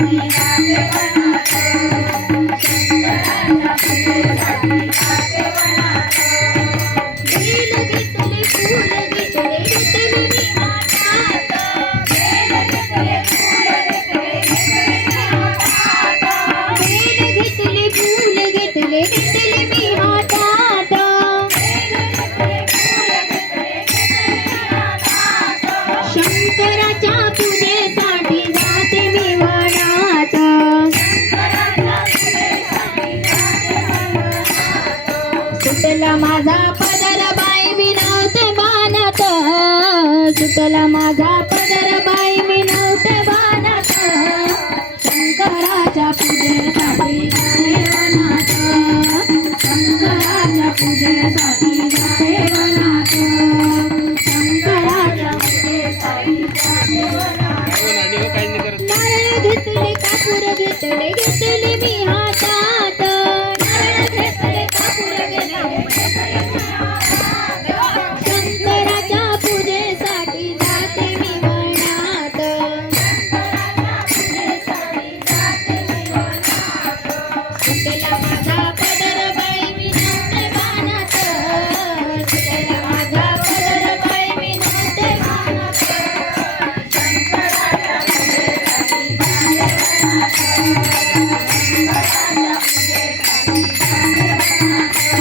Yeah. सुटला माझा पदर बाई मी नव्हते मानत सुटला माझा पदर बाई मी नव्हते मानत शंकराच्या पूजेसाठी घेतले कापूर घेतले घेतले मी हाता